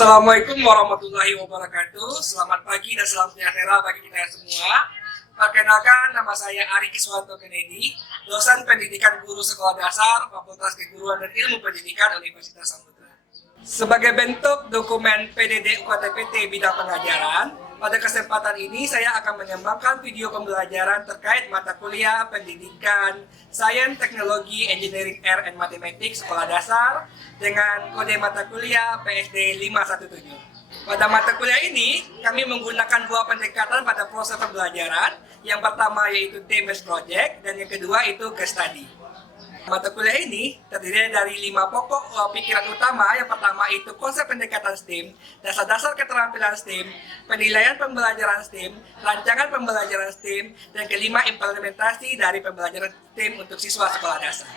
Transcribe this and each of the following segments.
Assalamualaikum warahmatullahi wabarakatuh. Selamat pagi dan salam sejahtera bagi kita semua. Perkenalkan, nama saya Ari Kiswanto Kennedy, dosen pendidikan guru sekolah dasar Fakultas Keguruan dan Ilmu Pendidikan Universitas Samudra. Sebagai bentuk dokumen PDD UKT-PT bidang pengajaran, pada kesempatan ini saya akan mengembangkan video pembelajaran terkait mata kuliah pendidikan Sains, Teknologi, Engineering, Air, and Mathematics sekolah dasar dengan kode mata kuliah PSD 517. Pada mata kuliah ini, kami menggunakan dua pendekatan pada proses pembelajaran. Yang pertama yaitu team-based project, dan yang kedua itu case study. Mata kuliah ini terdiri dari 5 pokok pikiran utama. Yang pertama itu konsep pendekatan STEM, dasar-dasar keterampilan STEM, penilaian pembelajaran STEM, rancangan pembelajaran STEM, dan kelima implementasi dari pembelajaran STEM untuk siswa sekolah dasar.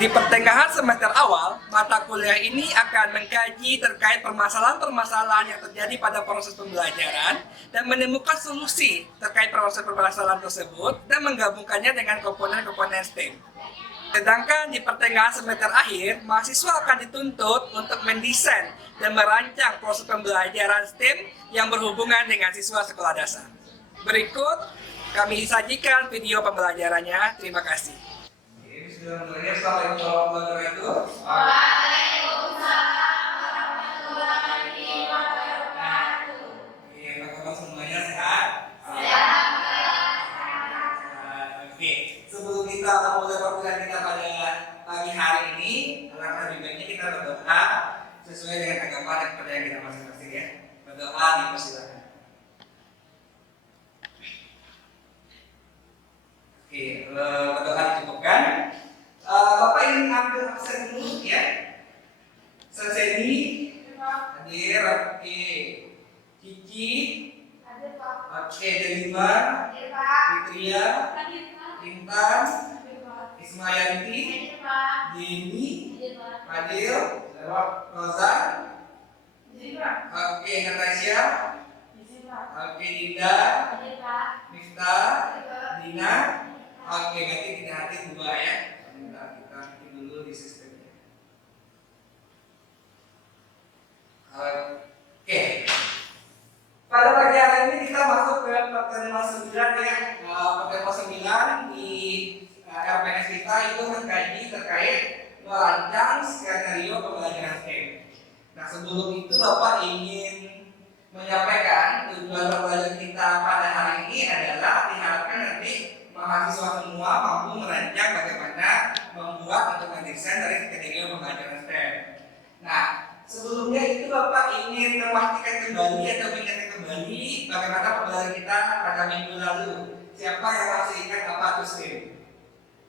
Di pertengahan semester awal, mata kuliah ini akan mengkaji terkait permasalahan-permasalahan yang terjadi pada proses pembelajaran dan menemukan solusi terkait proses permasalahan tersebut dan menggabungkannya dengan komponen-komponen STEM. Sedangkan di pertengahan semester akhir, mahasiswa akan dituntut untuk mendesain dan merancang proses pembelajaran STEM yang berhubungan dengan siswa sekolah dasar. Berikut kami sajikan video pembelajarannya. Terima kasih. Assalamualaikum warahmatullahi wabarakatuh. Waalaikumsalam warahmatullahi wabarakatuh. Apa kabar semuanya, sehat? Sehat. Oke, sebelum kita memulai perkuliahan kita pada pagi hari ini, alangkah lebih baiknya kita berdoa sesuai dengan agama dan kepercayaan kita masing-masing ya. Berdoa dipersilakan. Oke, berdoa dicukupkan. Bapak ingin ambil absen dulu ya. Senseni hadir, oke. Cici Hadir, Pak. oke, Delima, Hadir, Pak. Fitria, Hadir, Pak. Intan, Hadir, Pak. Ismayanti, Hadir, Pak. Dini, Hadir, Pak. Fadil, Rozan, Hadir, Pak. oke, Natasha, Hadir, Pak. oke, Dinda, Hadir, Pak. Miftah, Hadir, Pak. Dina, oke, berarti kita hadir dua ya. Bentar, kita bikin dulu di sistemnya. Oke. Pada pagi hari ini kita masuk ke pertemuan 9 ya. Pertemuan 9 di RPS kita itu mengkaji terkait merancang skenario pembelajaran STEM. Nah, sebelum itu Bapak ingin menyampaikan tujuan pembelajaran kita pada hari ini adalah diharapkan nanti mahasiswa semua mampu merancang bagaimana membuat atau mendesain dari skenario pembelajaran STEM. Nah, sebelumnya itu Bapak ingin memastikan kembali atau mengingatkan kembali bagaimana pembelajaran kita pada minggu lalu. Siapa yang masih ingat apa itu STEM?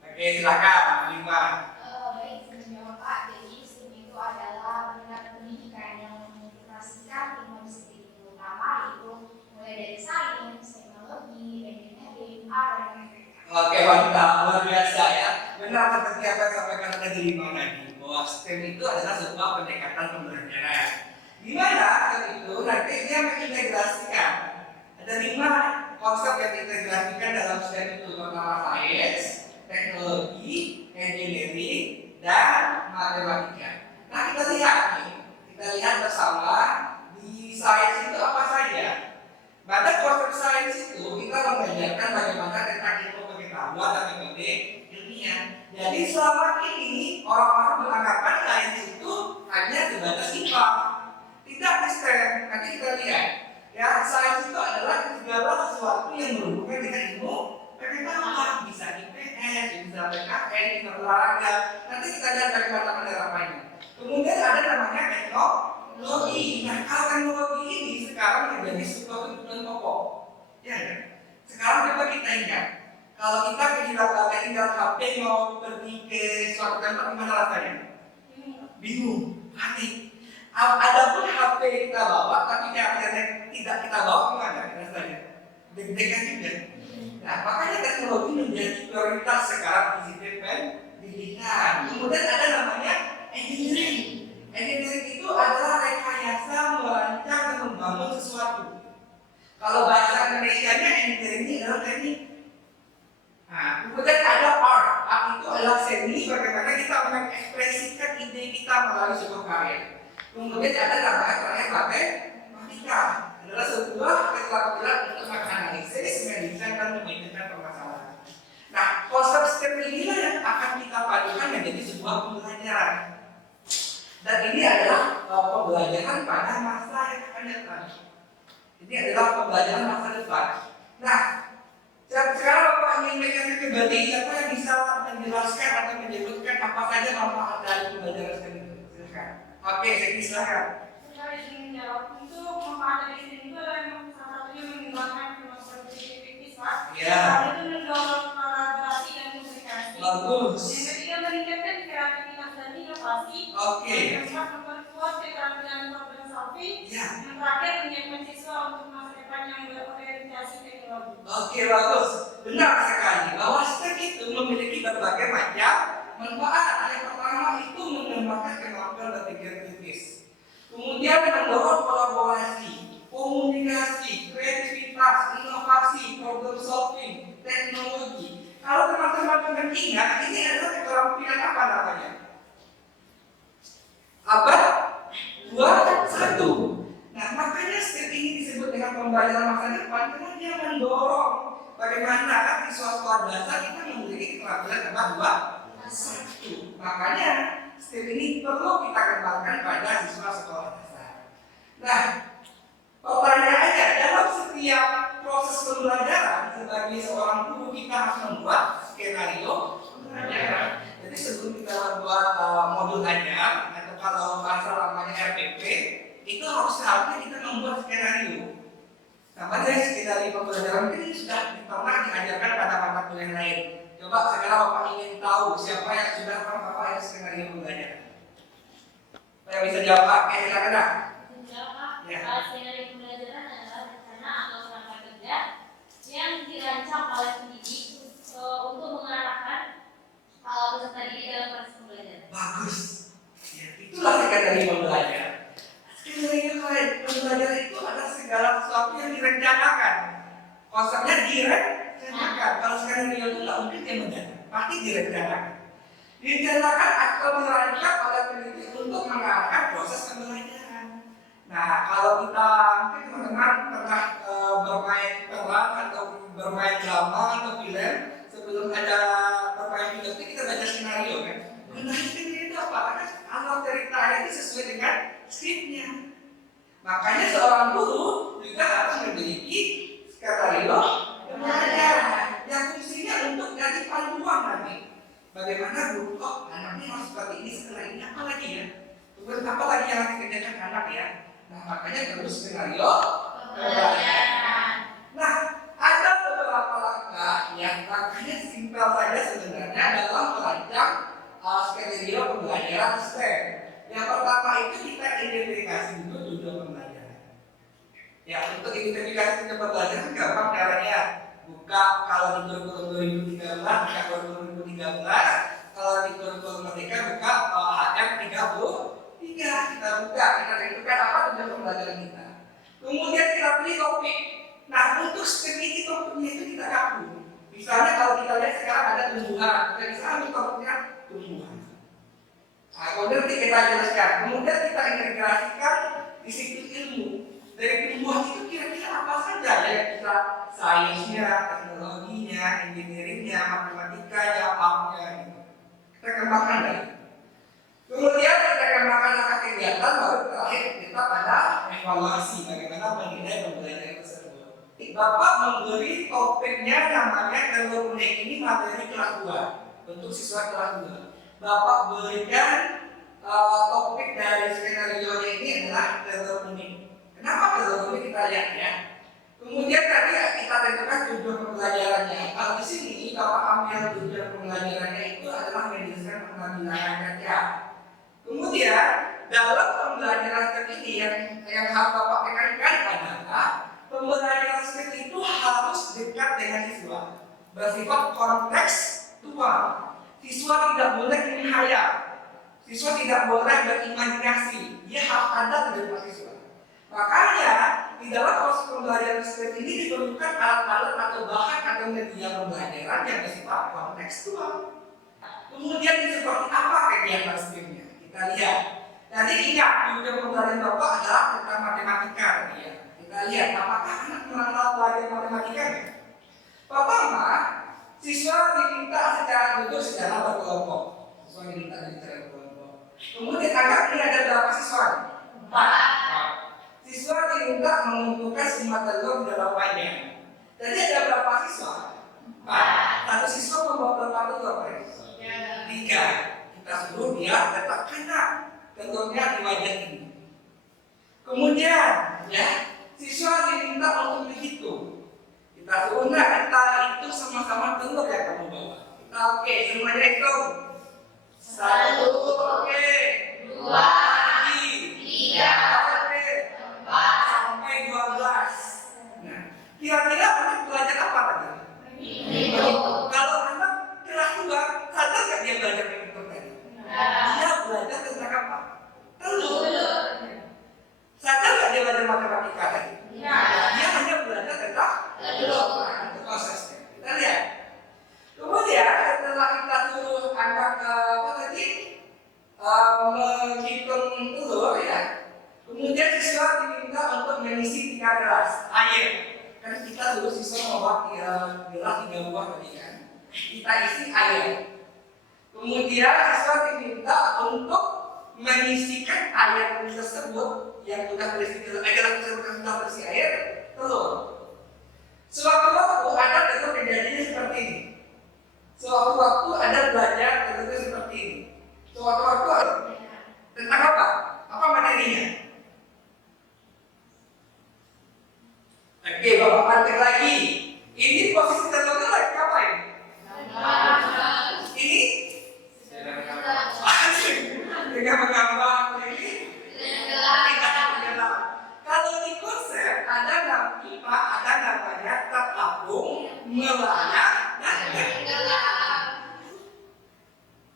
Oke, silakan, Lima. Baik, sebelumnya Pak, jadi STEM itu adalah minat pendidikan yang mengintegrasikan 5 disiplin utama, yaitu mulai dari sains, teknologi, engineering, art, dan matematika. Oke, mantap, luar biasa ya. Benar seperti apa yang disampaikan tadi Lima tadi, bahwa STEM itu adalah sebuah pendekatan pembelajaran. Gimana itu nanti dia mengintegrasikan. Ada 5 konsep yang diintegrasikan dalam STEM itu, pertama sains, teknologi, engineering, dan matematika. Nah, kita lihat bersama di sains itu apa saja. Pada konsep sains itu kita mengajarkan bagaimana tentang ilmu pengetahuan dan metode ilmiah. Jadi selama ini orang-orang beranggapan sains itu hanya sebatas IPA, tidak di STEM. Nanti kita lihat ya, sains itu adalah segala sesuatu yang berhubungan dengan ilmu pengetahuan, bisa IPS, bisa PKN, bisa olahraga. Nanti kita lihat bagaimana penerapannya. Kemudian ada namanya teknologi. Nah, kalau teknologi ini sekarang menjadi sebuah kebutuhan pokok. Ya kan? Sekarang coba kita ingat, kalau kita kehilangan HP mau pergi ke suatu tempat, gimana rasanya? Bingung, panik. Adapun HP kita bawa, tapi internet tidak kita bawa, gimana rasanya? Deg-degan juga. Nah, makanya teknologi menjadi prioritas sekarang di disiplin pendidikan. Kemudian ada namanya engineering. Engineering itu adalah rekayasa, merancang, dan membangun sesuatu. Kalau bahasa Indonesia-nya engineering ini adalah teknik. Nah, kemudian ada art. Art itu adalah seni bagaimana kita mengekspresikan ide kita melalui sebuah karya. Kemudian ada namanya terakhir matematika, adalah sebuah keterampilan untuk menganalisis, mendesain dan memikirkan permasalahan. Nah, konsep STEM inilah yang akan kita padukan menjadi sebuah pembelajaran. Dan ini adalah pembelajaran pada masa yang akan datang. Ini adalah pembelajaran masa depan. Nah, sekarang Bapak ingin mengingatkan kembali, siapa yang bisa menjelaskan atau menyebutkan apa saja manfaat dari pembelajaran STEM itu? Silakan. Oke, saya silakan. Saya ingin menjawab untuk manfaat dari STEM itu adalah salah satunya mengembangkan kemampuan kritis, Pak. Ya. Itu mendorong kolaborasi dan komunikasi. Bagus. Yang ketiga meningkatkan kreativitas dan inovasi. Oke. Yang keempat memperkuat keterampilan problem solving. Ya. Yang terakhir menyiapkan siswa untuk masa depan yang berorientasi teknologi. Oke, bagus. Benar sekali bahwa STEM itu memiliki berbagai macam manfaat. Yang pertama itu mengembangkan kemampuan berpikir kritis. Kemudian mendorong kolaborasi, komunikasi, kreativitas, inovasi, problem solving, teknologi. Kalau teman-teman ingat, ini adalah keterampilan apa namanya? Abad 21. Nah, makanya STEM ini disebut dengan pembelajaran masa depan karena dia mendorong bagaimana siswa dasar kita memiliki keterampilan abad 21. Makanya STEM ini perlu kita kembangkan pada siswa sekolah dasar. Nah, pertanyaannya, dalam setiap proses pembelajaran sebagai seorang guru kita harus membuat skenario pembelajaran. Jadi sebelum kita membuat modul ajar atau kalau bahasa namanya RPP, itu harusnya kita membuat skenario. Sama dari skenario pembelajaran ini sudah pernah diajarkan pada mata kuliah lain. Coba sekarang Bapak ingin tahu siapa yang sudah pernah Bapak yang skenario pembelajaran? Saya bisa jawab, Pak. Silakan dah. Ya. Skenario pembelajaran adalah rencana atau kerangka kerja yang dirancang oleh pendidik untuk mengarahkan peserta didik dalam proses pembelajaran. Bagus. Ya, itulah skenario pembelajaran. Skenario pembelajaran itu adalah segala sesuatu yang direncanakan. Konsepnya direncanakan. Kalau skenario itu nggak mungkin dia mendadak, pasti direncanakan. Direncanakan atau dirancang oleh pendidik untuk mengarahkan proses pembelajaran. Nah, kalau kita mungkin teman-teman pernah bermain peran atau bermain drama atau film, sebelum ada bermain film itu kita baca skenario kan. Nah, skenario itu apa? Karena alur ceritanya itu sesuai dengan skripnya. Makanya seorang guru juga harus memiliki skenario pembelajaran yang fungsinya untuk jadi panduan nanti. Bagaimana guru kok anaknya harus seperti ini setelah ini apa lagi ya? Kemudian apa lagi yang harus dikerjakan anak ya? Nah, makanya perlu skenario pembelajaran. Nah, ada beberapa langkah yang langkahnya simpel saja sebenarnya dalam merancang skenario pembelajaran STEM. Yang pertama itu kita identifikasi dulu tujuan pembelajaran. Ya, untuk identifikasi tujuan pembelajaran gampang caranya. Buka kalau di kurikulum 2013, buka kurikulum 2013. Kalau di kurikulum Merdeka buka HM33. Kita buka, kita tentukan apa tujuan pembelajaran kita. Kemudian kita pilih topik. Nah, untuk STEM ini topiknya itu kita gabung. Misalnya kalau kita lihat sekarang ada tumbuhan, kita bisa ambil topiknya tumbuhan. Nah, kemudian kita jelaskan. Kemudian kita integrasikan disiplin ilmu. Dari tumbuhan itu kira-kira apa saja ya? Kita sainsnya, teknologinya, engineeringnya, matematikanya, alamnya gitu. Kita kembangkan dari. Kemudian kita kembangkan langkah kegiatan, baru terakhir kita pada evaluasi bagaimana menilai pembelajaran tersebut. Bapak memberi topiknya namanya kalau unik ini materi kelas 2 untuk siswa kelas 2. Bapak berikan topik dari skenario ini adalah teror unik. Kenapa teror unik kita lihat ya? Kemudian tadi kita tentukan tujuan pembelajarannya. Kalau di sini Bapak ambil tujuan pembelajarannya itu adalah mendesain pengambilan kerja. Kemudian dalam pembelajaran STEM ini yang harus Bapak tekankan adalah pembelajaran STEM itu harus dekat dengan siswa, bersifat kontekstual. Siswa tidak boleh menghayal, siswa tidak boleh berimajinasi, dia harus ada di depan siswa. Makanya di dalam proses pembelajaran STEM ini diperlukan alat-alat atau bahan atau media pembelajaran yang bersifat kontekstual. Kemudian seperti apa kegiatan STEM-nya? Kita lihat Jadi ingat, tujuan pembelajaran Bapak adalah tentang matematika tadi ya. Kita lihat apakah anak mengenal belajar matematika ya? Pertama, siswa diminta secara duduk secara berkelompok. Siswa diminta secara berkelompok. Kemudian anggap ini ada berapa siswa? 4. Siswa diminta mengumpulkan semua telur di dalam wayang. Jadi ada berapa siswa? 4. Satu siswa membawa berapa telur? 3. Kita suruh dia letakkan telurnya di wayang ini. Kemudian, ya, siswa diminta untuk dihitung. Kita suruh kita itu sama-sama telur yang kamu bawa. Kita oke, semuanya hitung. 1, oke. 2, 3, 4, sampai 12. Nah, kira-kira anak belajar apa tadi? Kalau anak kelas 2, sadar nggak dia belajar menghitung tadi? Dia belajar tentang apa? Telur. Sadar nggak dia belajar matematika tadi? Dia hanya belajar tentang telur. Nah, itu prosesnya. Kita lihat. Kemudian setelah kita suruh anak menghitung telur ya, kemudian siswa diminta untuk mengisi 3 gelas air. Kan kita suruh siswa membawa gelas 3 buah tadi kan. Kita isi air. Kemudian siswa diminta untuk mengisikan air tersebut yang sudah berisi gelas tersebut yang sudah berisi air telur. Sewaktu-waktu ada telur kejadiannya seperti ini. Sewaktu-waktu ada belajar telur seperti ini. Sewaktu-waktu tentang apa? Apa materinya? Oke, Bapak pantik lagi. Ini posisi telurnya lagi ngapain? Ini? Dengan mengambang ini? Kalau di konsep ada nama IPA, ada namanya terapung, melayang, dan tenggelam.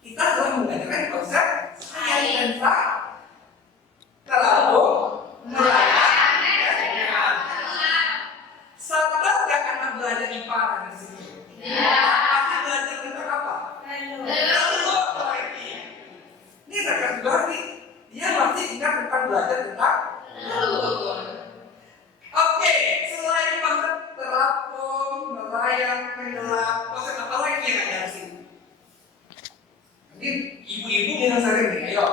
Kita telah menggunakan konsep sains dan terapung, melayang, dan tenggelam. Sadar nggak anak belajar IPA di sini? Pasti belajar tentang apa? Telur lagi. Ini rekan Bari, dia masih ingat tentang belajar tentang telur. Oke, selain konsep terapung, melayang, tenggelam, konsep apa lagi yang ada di sini? Ini ibu-ibu bilang sering nih, ayo.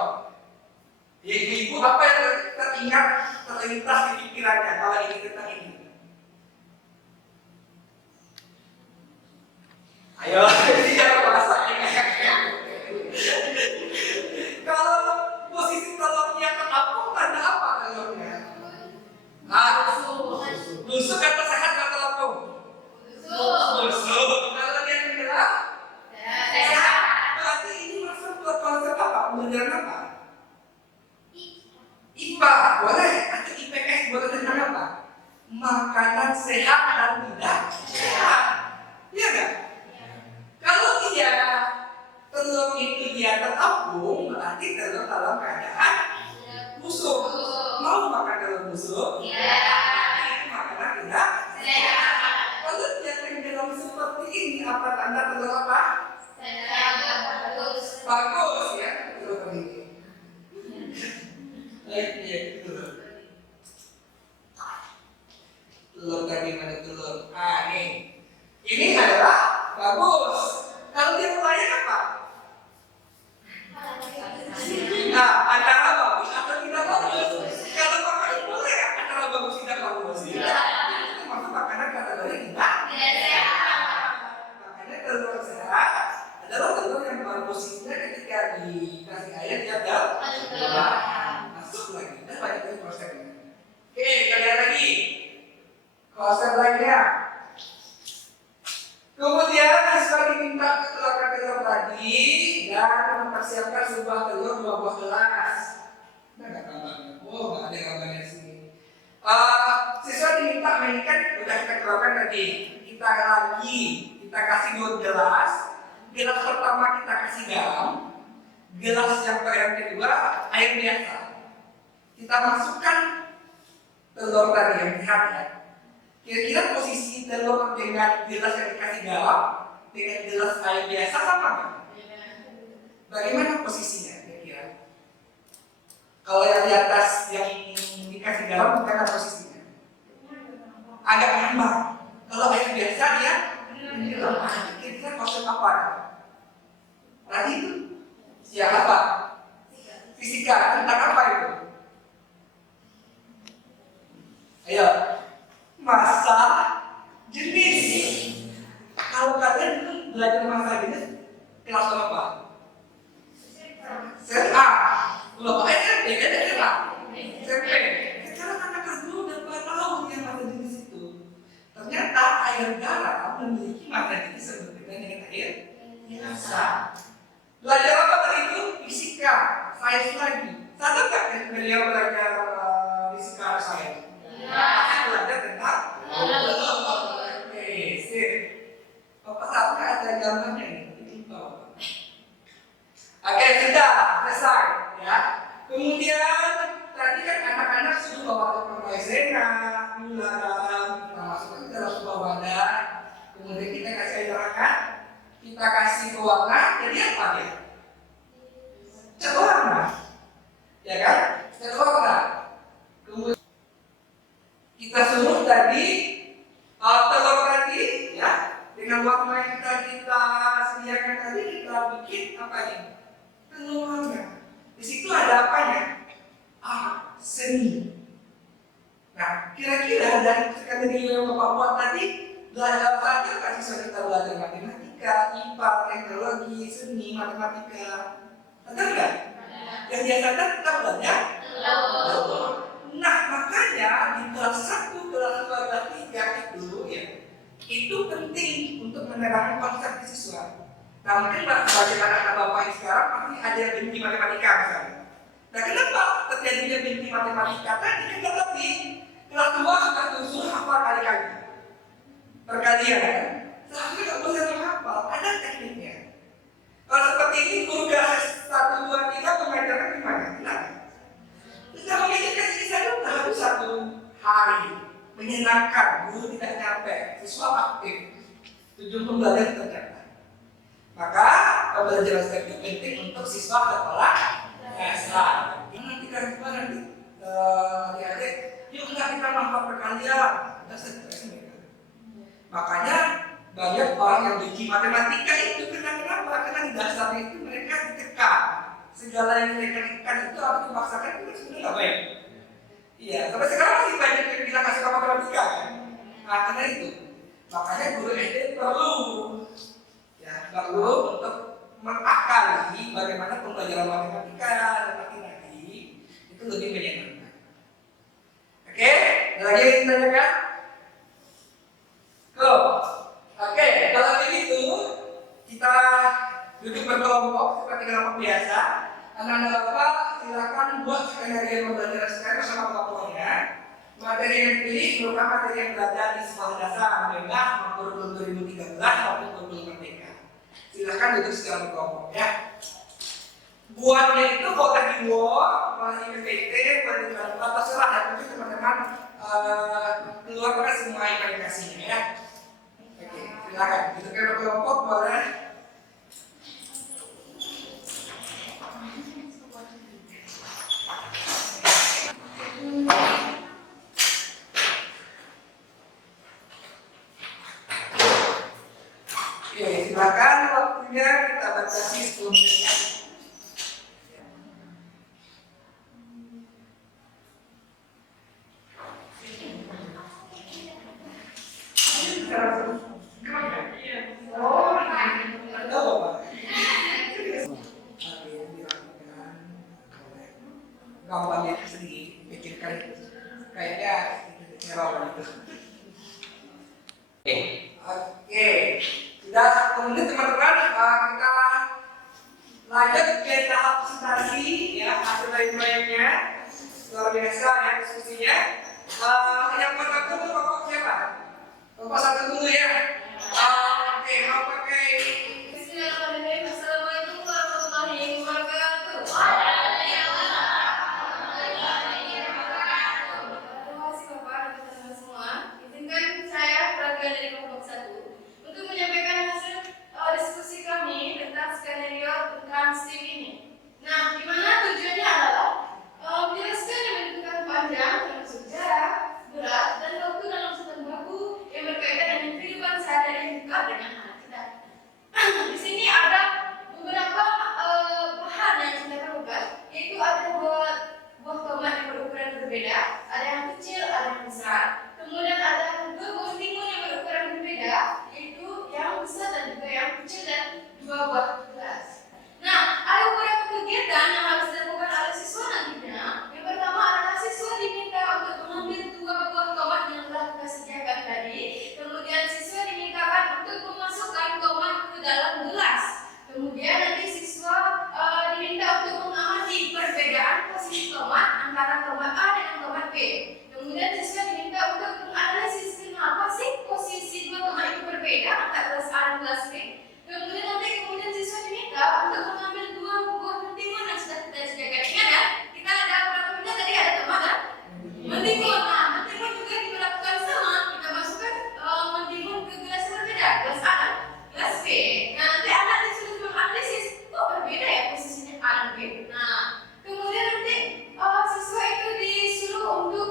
Ya, ibu-ibu apa yang teringat, terlintas di pikirannya kalau ini tentang ini? Ayo, dia bahasa ini. Kalau posisi telurnya terapung, tanda apa telurnya? Busuk atau sehat atau terapung? Busuk. Kalau dia tenggelam? Sehat. Berarti ini masuk ke konsep apa? Pembelajaran apa? IPA, boleh? Atau IPS, boleh tentang apa? Makanan sehat dan tidak sehat. Iya nggak? Kalau dia telur itu dia terapung, berarti telur dalam keadaan busuk. Mau makan telur busuk? Itu makanan tidak sehat. Kalau dia tenggelam seperti ini, apa tanda telur apa? Bagus ya, telur ini. Iya, telur. Telur tadi mana telur? Nih. Ini adalah bagus. Kalau dia melayang apa? Nah, antara bagus atau tidak bagus. Kalau makanan boleh antara bagus tidak bagus. Itu maksud makanan kategori tidak sehat. Makanya telur sehat adalah telur yang posisinya ketika dikasih air dia masuk lagi. Dan banyak lagi prosesnya. Oke, kita lihat lagi konsep lainnya. Kemudian siswa diminta keluarkan telur tadi dan mempersiapkan sebuah telur 2 buah gelas. Nah, nggak gambarnya. Oh, nggak ada gambarnya di sini. Siswa diminta mainkan, udah kita keluarkan tadi. Kita kasih 2 gelas. Gelas pertama kita kasih garam. Gelas yang kedua air biasa. Kita masukkan telur tadi yang sehat ya. Kira-kira posisi telur dengan gelas yang dikasih garam dengan gelas air biasa sama nggak? Bagaimana posisinya kira-kira? Kalau yang di atas yang dikasih garam bukan posisinya. Agak ngambang. Kalau air biasa dia kira-kira konsep apa? Tadi itu siapa? Fisika tentang apa itu? Ayo, massa jenis. Kalau kalian dulu belajar massa jenis kelas berapa? SMA. Loh, kok SMP? Kan SMA? SMP. Sekarang anak-anak dulu udah tahu yang massa jenis itu. Ternyata air garam memiliki massa jenis yang berbeda dengan air biasa. Belajar apa tadi itu? Fisika, sains lagi. Sadar nggak beliau belajar fisika atau sains? Pasti belajar tentang oke, sip. Bapak sampai ada gambarnya ini. Oke, sudah selesai ya. Kemudian tadi kan anak-anak sudah bawa ke maizena, gula garam, kita masukkan ke dalam sebuah wadah. Kemudian kita kasih air hangat, kita kasih pewarna, jadi apa dia? Cat warna, ya kan? Cat warna. Kemudian kita suruh tadi telur tadi, ya, dengan warna yang kita sediakan tadi kita bikin apa ini? Telurnya. Di situ ada apanya? Seni. Nah, kira-kira dari strategi yang Bapak buat tadi, belajar nggak siswa kita belajar matematika, IPA, teknologi, seni, matematika, ada nggak? Yang biasanya kita belajar. Nah, makanya di kelas 1, kelas 2, kelas 3 itu ya, itu penting untuk menerapkan konsep siswa. Nah, mungkin bagi anak-anak Bapak yang sekarang pasti ada yang benci matematika misalnya. Nah, kenapa terjadinya benci matematika tadi? Kan tadi kelas 2 sudah suruh hafal kali-kali. Perkalian kan? Seharusnya nggak boleh menghafal, ada tekniknya. Kalau seperti ini, guru kelas 1, 2, 3 mengajarkan gimana? Nah, kita mengajarkan ini saja harus 1 hari menyenangkan, guru tidak capek, siswa aktif, tujuan pembelajaran tercapai. Maka pembelajaran STEM itu penting untuk siswa sekolah dasar. Nanti kan nanti adik-adik, yuk enggak kita menghafal perkalian, kita stres mereka. Makanya banyak orang yang benci matematika itu kenapa? Karena di dasarnya itu mereka ditekan. Segala yang mereka tekan itu atau dipaksakan itu sebenarnya nggak baik. Iya, sampai sekarang masih banyak yang bilang kasih matematika kan. Nah, karena itu, makanya guru SD perlu untuk mengakali bagaimana pembelajaran matematika dan lagi itu lebih menyenangkan. Oke, ada lagi yang ditanyakan? Oke, kalau begitu kita duduk berkelompok seperti kelompok biasa. Anak-anak Bapak silakan buat skenario pembelajaran sekarang sama kelompoknya. Materi yang dipilih merupakan materi yang belajar di sekolah dasar bebas maupun 2013 maupun kurikulum merdeka. Silakan duduk secara berkelompok ya. Buatnya itu boleh di Word, boleh di PPT, boleh di Canva, terserah ya. Mungkin teman-teman keluarkan semua aplikasinya ya. Oke, silakan duduk berkelompok boleh. Oke, silakan waktunya kita batasi 10 menit. Gambarnya sedikit, pikirkan kayaknya ngerawat itu. Oke, sudah 1 menit teman-teman, kita lanjut ke tahap presentasi ya, hasil dari proyeknya luar biasa ya diskusinya. Yang pertama dulu Bapak siapa? Bapak satu dulu ya. Oke, mau pakai Bismillahirrahmanirrahim. Assalamualaikum warahmatullahi wabarakatuh. Terima kasih Bapak dan teman-teman semua. Izinkan saya perwakilan dari kelompok 1 untuk menyampaikan hasil diskusi kami tentang skenario tentang STEM ini. Nah, di mana tujuannya adalah Kemudian ada dua buah timun yang berukuran berbeda, yaitu yang besar dan juga yang kecil dan dua buah gelas. Nah, ada beberapa kegiatan yang harus dilakukan oleh siswa nantinya. Yang pertama adalah siswa diminta untuk mengambil dua buah tomat yang telah kita sediakan tadi. Kemudian siswa dimintakan untuk memasukkan tomat ke dalam gelas. Kemudian nanti siswa diminta untuk mengamati perbedaan posisi tomat antara tomat A dengan tomat B. Kemudian siswa diminta untuk menganalisis kenapa sih posisi dua tomat itu berbeda antara gelas A dan gelas B. Kemudian siswa diminta untuk mengambil dua buah mentimun yang sudah kita sediakan. Ingat ya, kita ada berapa benda tadi, ada tomat kan? Mentimun. Nah, mentimun juga diperlakukan sama. Kita masukkan mentimun ke gelas yang berbeda, gelas A dan gelas B. Nah, nanti anak disuruh menganalisis, kok berbeda ya posisinya A dan B. Nah, kemudian nanti siswa itu disuruh untuk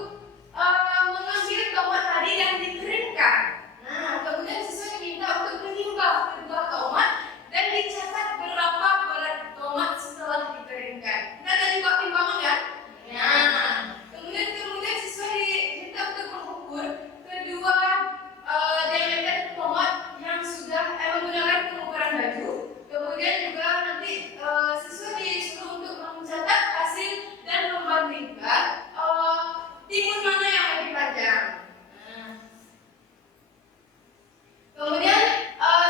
mengambil tomat tadi dan dikeringkan. Nah, kemudian siswa diminta untuk menimbang kedua tomat dan dicatat berapa berat tomat setelah dikeringkan. Kita tadi buat timbangan kan? Nah, kemudian siswa diminta untuk mengukur kedua diameter tomat yang sudah menggunakan pengukuran baju. Kemudian juga nanti siswa disuruh untuk mencatat hasil dan membandingkan timun mana yang lebih panjang. Kemudian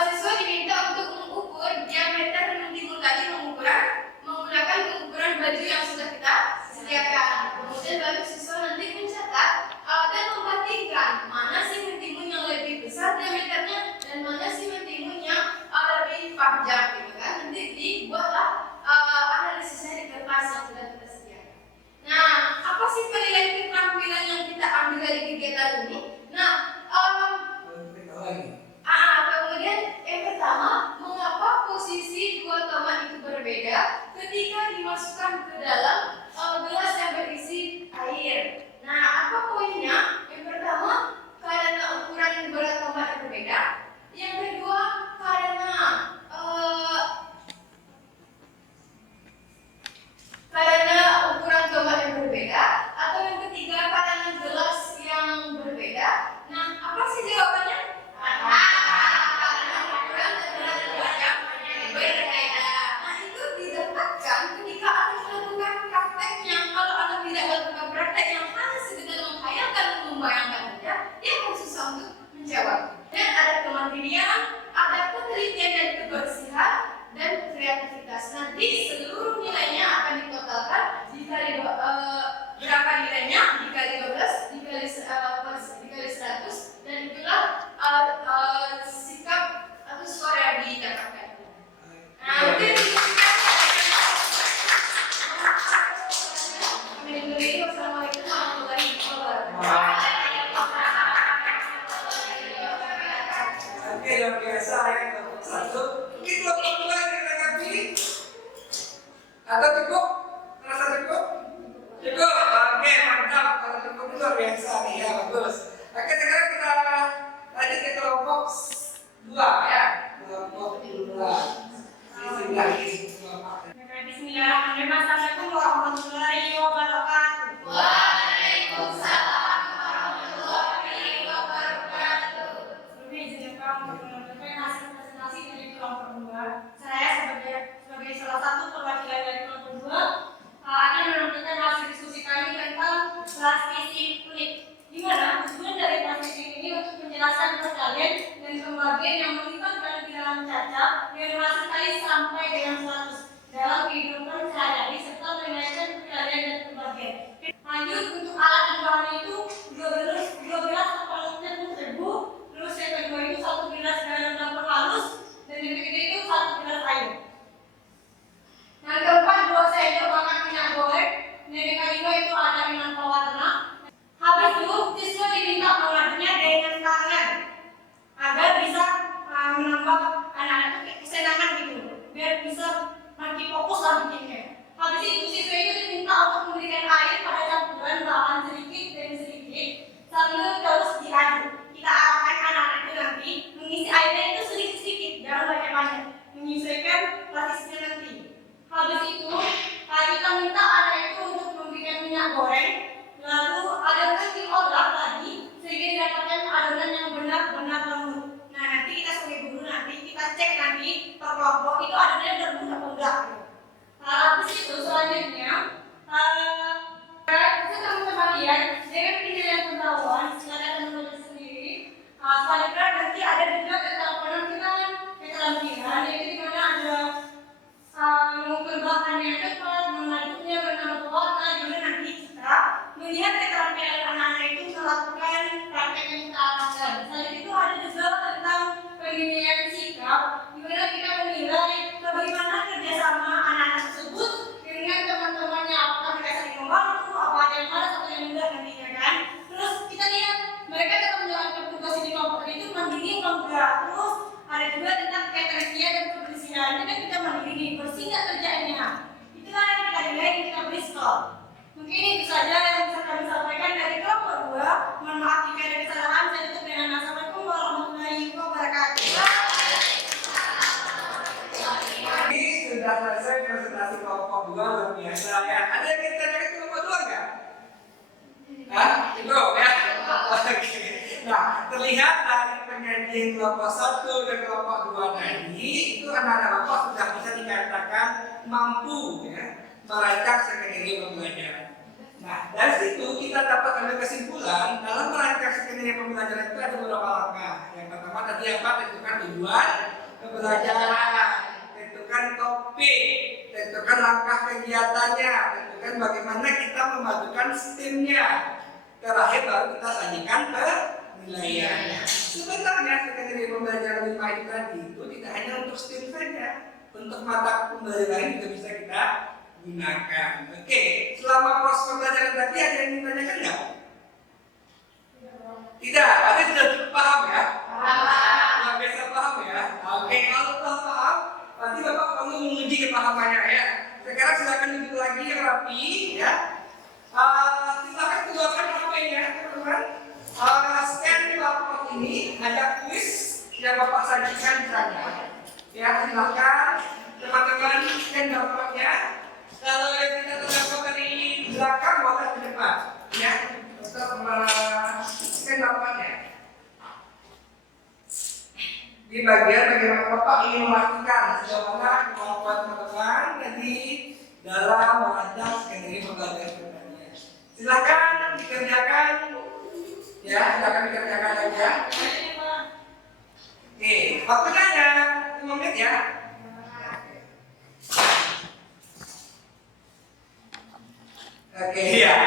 siswa diminta untuk mengukur diameter mentimun tadi menggunakan pengukuran baju yang sudah kita sediakan. Kemudian baru siswa nanti mencatat dan membandingkan mana sih mentimun yang lebih besar diameternya dan mana sih mentimun yang lebih panjang gitu kan. Nanti dibuatlah analisisnya di kertas yang sudah kita sediakan. Nah, apa sih penilaian keterampilan yang kita ambil dari kegiatan ini? Nah, kemudian yang pertama, mengapa posisi dua tomat itu berbeda ketika dimasukkan ke dalam gelas yang berisi air? Nah, apa poinnya? Yang pertama, karena ukuran berat tomat yang berbeda. Yang kedua, karena ukuran tomat yang berbeda. Atau yang ketiga, karena gelas yang berbeda. Nah, apa sih jawabannya? Nah, itu didapatkan ketika anak melakukan prakteknya. Kalau anak tidak melakukan praktek yang hanya sekedar menghayalkan dan membayangkan saja, dia akan susah untuk menjawab. Dan ada kemandirian, ada penelitian dan kebersihan, dan kreativitas. Nanti seluruh nilainya akan ditotalkan dikali berapa nilainya? Dikali 12, dikali 100, dan itulah sikap atau skor yang didapatkan. Nah, mungkin wassalamualaikum warahmatullahi wabarakatuh. Oke, Selanjutnya nanti ada juga tentang penampilan keterampilan, yaitu di mana ada mengukur bahan yang tepat, mengaduknya, menambah warna, gimana nanti kita melihat keterampilan anak-anak itu melakukan praktek yang kita amalkan. Selain itu ada juga tentang penilaian sikap, di mana kita menilai bagaimana kerjasama anak-anak tersebut dengan teman-temannya, apakah mereka saling membantu, apa ada yang malas atau yang enggak nantinya kan. Terus kita lihat mereka tetap menjalankan tugas di kelompok itu mandiri atau enggak. Terus ada juga tentang keterisian dan kebersihan. Jadi kita mandiri, bersih nggak kerjaannya. Itulah yang kita nilai, kita beri skor. Mungkin itu saja yang bisa kami sampaikan dari kelompok 2. Mohon maaf jika ada kesalahan. Saya tutup dengan assalamualaikum warahmatullahi wabarakatuh. Ini sudah selesai presentasi kelompok 2, luar biasa ya. Ada yang ingin tanyakan kelompok 2 nggak? Hah? Bro ya? Oke. Nah, terlihat dari penyajian kelompok 1 dan kelompok 2 tadi, itu anak-anak Bapak sudah bisa dikatakan mampu ya merancang skenario pembelajaran. Nah, dari situ kita dapat ambil kesimpulan dalam merancang skenario pembelajaran itu ada beberapa langkah. Yang pertama tadi apa? Tentukan tujuan pembelajaran, tentukan topik, tentukan langkah kegiatannya, tentukan bagaimana kita memadukan sistemnya. Terakhir baru kita sajikan penilaian. Sebenarnya skenario pembelajaran 5 itu tadi itu tidak hanya untuk STEM saja, untuk mata pembelajaran juga bisa kita gunakan. Oke, selama proses pembelajaran tadi ada yang ditanyakan nggak? Tidak, ada sudah cukup paham ya? Paham. Biasa paham ya? Oke, kalau telah paham, nanti Bapak perlu menguji kepahamannya ya. Sekarang silakan duduk lagi yang rapi ya. Silakan keluarkan HP-nya teman-teman. Scan laptop ini ada kuis yang Bapak sajikan di sana. Ya, silakan teman-teman scan laptopnya. Kalau yang tidak terdaftar dari belakang boleh ke depan, ya, untuk scan laptopnya. Di bagian bagaimana Bapak ingin memastikan sejauh mana kemampuan teman-teman jadi dalam merancang skenario pembelajaran sebenarnya. Silakan dikerjakan, ya, silakan dikerjakan aja. Oke, waktunya hanya 5 menit ya. Oke, ya.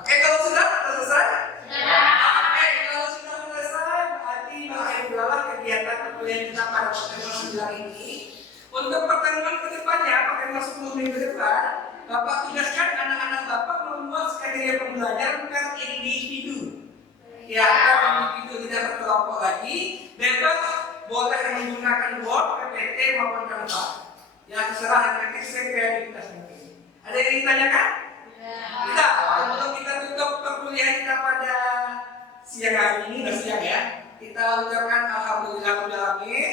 Oke, kalau sudah selesai? Oke, kalau sudah selesai, berarti adalah kegiatan perkuliahan kita pada pertemuan 9 ini. Untuk pertemuan kedepannya, pertemuan 10 minggu depan, Bapak tugaskan anak-anak Bapak membuat skenario pembelajaran per individu. Ya, per individu, tidak berkelompok lagi. Bebas boleh menggunakan Word, PPT maupun Canva. Ya, terserah yang penting kreativitas mungkin. Ada yang ditanyakan? Tidak. Sebelum kita tutup perkuliahan kita pada siang hari ini, udah siang ya. Kita ucapkan alhamdulillahirabbil alamin.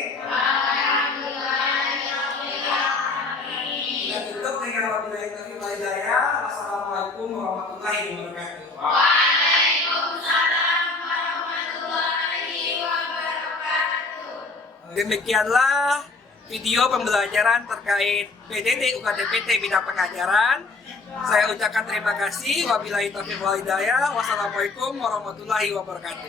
Kita tutup dengan wabillahi taufiq wal hidayah. Wassalamualaikum warahmatullahi wabarakatuh. Waalaikumsalam warahmatullahi wabarakatuh. Demikianlah video pembelajaran terkait PDD UKT-PT bidang pengajaran. Saya ucapkan terima kasih. Wabillahi taufiq wal hidayah. Wassalamualaikum warahmatullahi wabarakatuh.